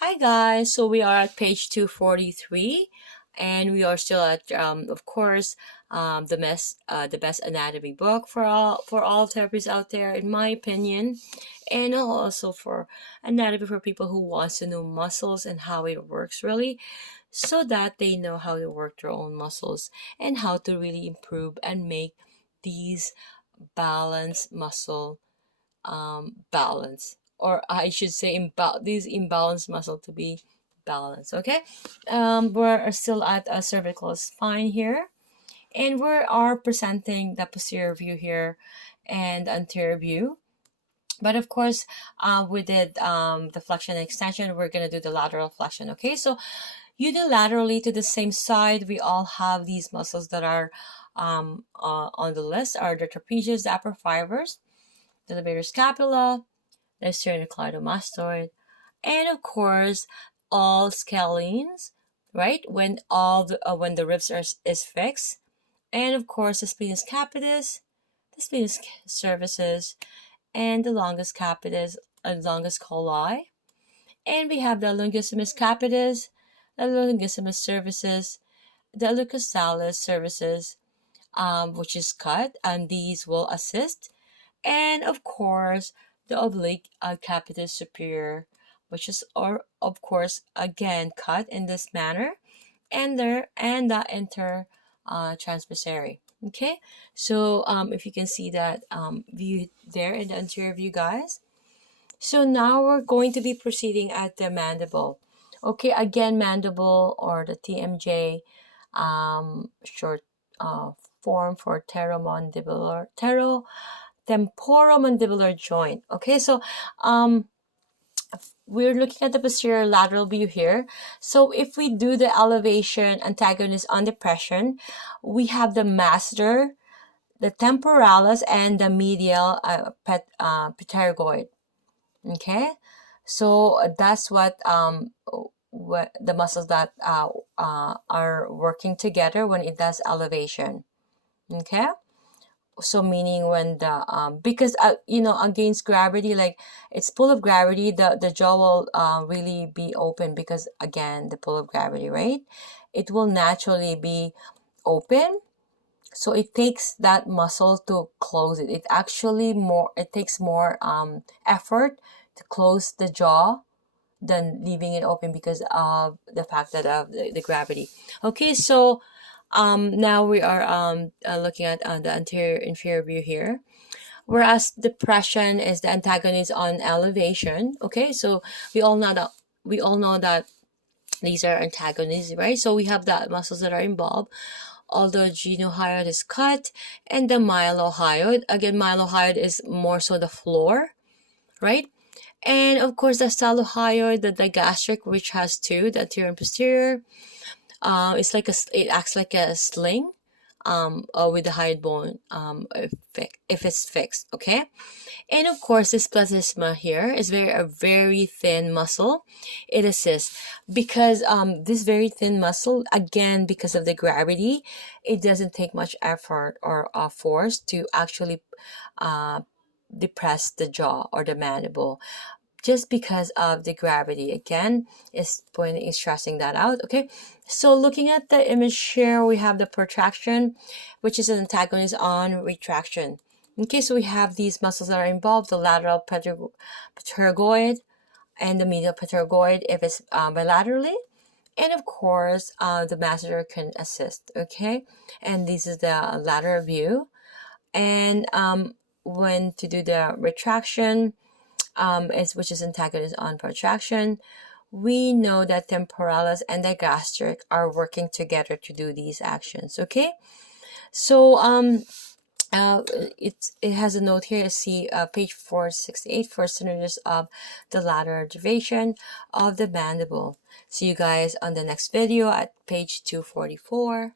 Hi guys, so we are at page 243 and we are still at of course the best anatomy book for all therapists out there in my opinion, and also for anatomy for people who wants to know muscles and how it works really, so that they know how to work their own muscles and how to really improve and make these balanced muscle balance, or I should say these imbalanced muscle to be balanced. Okay, we're still at a cervical spine here, and we are presenting the posterior view here and anterior view. But of course, we did the flexion and extension. We're gonna do the lateral flexion. Okay, so unilaterally to the same side, we all have these muscles that are on the list are the trapezius, the upper fibers, the levator scapula, the sternocleidomastoid, and of course all scalenes, right? When the ribs is fixed, and of course the splenius capitis, the splenius cervicis, and the longus capitis, longus colli, and we have the longissimus capitis, the longissimus cervicis, the iliocostalis cervicis, which is cut, and these will assist, and of course the oblique capitis superior, which is or of course again cut in this manner, and the inter transversary. Okay, so if you can see that view there in the anterior view, guys. So now we're going to be proceeding at the mandible. Okay, again, mandible or the TMJ, short form for temporomandibular joint. Okay, so we're looking at the posterior lateral view here. So if we do the elevation antagonist on depression, we have the masseter, the temporalis, and the medial pterygoid. Okay, so that's what the muscles that are working together when it does elevation. Okay, so meaning when the because against gravity, like it's pull of gravity, the jaw will really be open, because again the pull of gravity, right? It will naturally be open, so it takes that muscle to close it. It takes more effort to close the jaw than leaving it open because of the fact that of the gravity. Okay, so now we are looking at the anterior inferior view here, whereas depression is the antagonist on elevation. Okay, so we all know that these are antagonists, right? So we have the muscles that are involved. Although genohyoid is cut, and the mylohyoid, again mylohyoid is more so the floor, right? And of course the stylohyoid, the digastric, which has two, the anterior and posterior. It acts like a sling, with the hyoid bone, if it's fixed. Okay, and of course this platysma here is a very thin muscle. It assists because this very thin muscle, again because of the gravity, it doesn't take much effort or force to actually depress the jaw or the mandible, just because of the gravity. Again, is stressing that out. Okay, so looking at the image here, we have the protraction, which is an antagonist on retraction. Okay, so we have these muscles that are involved: the lateral pterygoid and the medial pterygoid if it's bilaterally, and of course the masseter can assist. Okay, and this is the lateral view, and when to do the retraction, which is antagonist on protraction, we know that temporalis and digastric are working together to do these actions. Okay, so it has a note here. See page 468 for synergies of the lateral derivation of the mandible. See you guys on the next video at page 244.